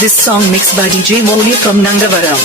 This song mixed by DJ Moli from Nangavaram.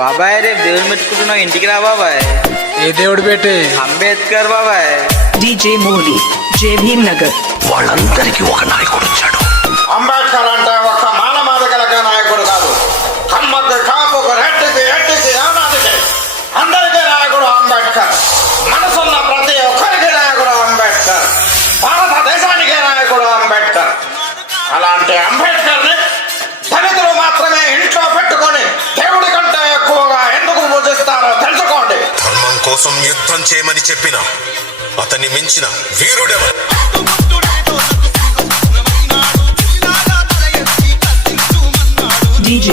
బాబాయ్ రేపు దేవుని పెట్టుకుంటున్నావు, ఇంటికి రా బాబాయ్. ఏ దేవుడు పెట్టి? అంబేద్కర్ బాబాయ్. DJ Moli, J Bhim Nagar. వాళ్ళందరికీ ఒక నాయకుడు వచ్చాడు. అంబేద్కర్ అంటే ఒక మానమాదిగలకే నాయకుడు కాదు, కమ్మకి కాపుకు రెడ్డికి ఎట్టికి యానాదికి అందరికీ నాయకుడు అంబేద్కర్. మనసున్న ప్రతి ఒక్కరికి నాయకుడు అంబేద్కర్. భారతదేశానికి నాయకుడు అంబేద్కర్. అలాంటి అంబేద్కర్ని దళితులు మాత్రమే ఇంట్లో పెట్టుకొని దేవుడి కంటే ఎక్కువగా ఎందుకు పూజిస్తారో తెలుసుకోండి. ధర్మం కోసం యుద్ధం చేయమని చెప్పిన అతన్ని మించిన వీరుడెవరు? DJ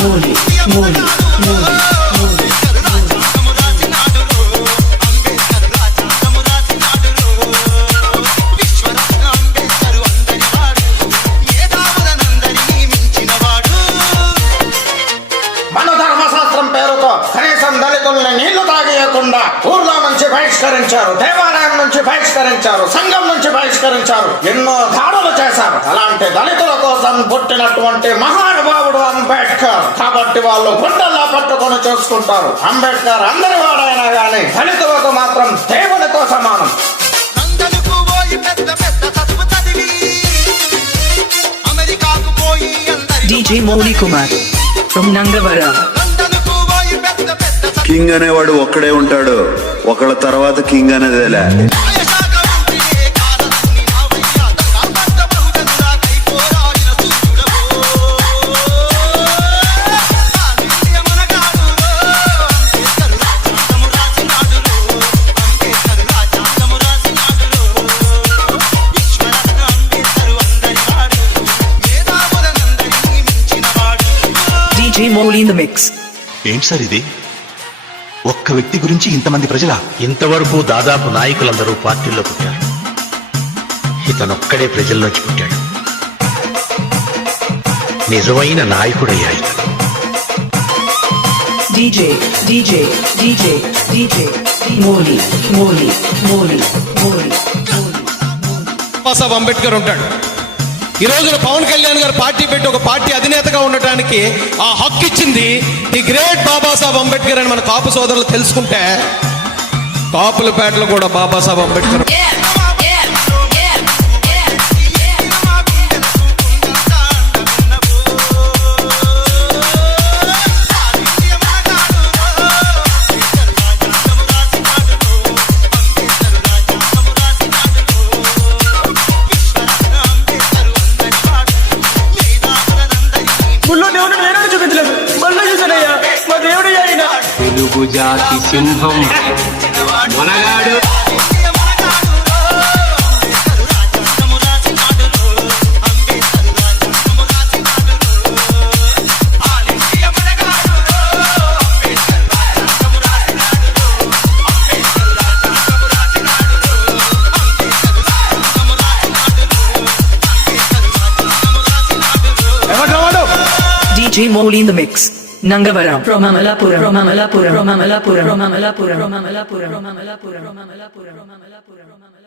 Moli, Moli, Moli, Moli. మన ధర్మశాస్త్రం పేరుతో కనీసం దళితుల్ని నీళ్లు తాగియకుండా ఊర్లో నుంచి బహిష్కరించారు, దేవాలయం నుంచి బహిష్కరించారు, సంఘం నుంచి బహిష్కరించారు, ఎన్నో దాడులు చేశారు. అలాంటి దళితుల కోసం పుట్టినటువంటి మహానుభావుడు అంబేద్కర్. కాబట్టి వాళ్ళు గుండెల్లా పట్టుకొని చూసుకుంటారు. అంబేద్కర్ అందరి వాడైనా గాని దళితులకు మాత్రం దేవునితో సమానం. DJ Moli Kumar from Nangavaram. King అనేవాడు ఒక్కడే ఉంటాడు, ఒకళ్ళ తర్వాత కింగ్ అనేదేలే. DJ Moli in the mix. ఏంటి సార్ ఇది? ఒక్క వ్యక్తి గురించి ఇంతమంది ప్రజల? ఇంతవరకు దాదాపు నాయకులందరూ పార్టీల్లో పుట్టారు, ఇతనొక్కడే ప్రజల్లోకి పుట్టాడు. నిజమైన నాయకుడయ్యా ఇతను. DJ Moli, Moli, Moli, Moli. Babasaheb Ambedkar ఉంటాడు. ఈ రోజున పవన్ కళ్యాణ్ గారు పార్టీ పెట్టి ఒక పార్టీ అధినేతగా ఉండటానికి ఆ హక్కు ఇచ్చింది ది గ్రేట్ బాబాసాహెబ్ అంబేద్కర్ అని మన కాపు సోదరులు తెలుసుకుంటే, కాపులపేటలో కూడా బాబాసాహెబ్ అంబేద్కర్. తెలుగు జాతి సింహం మనగాడు. DJ Moli in the mix. Nangavaram from Amalapuram, from Amalapuram, from Amalapuram, from Amalapuram, from Amalapuram, from Amalapuram, from Amalapuram, from Amalapuram, from Amalapuram, from Amalapuram.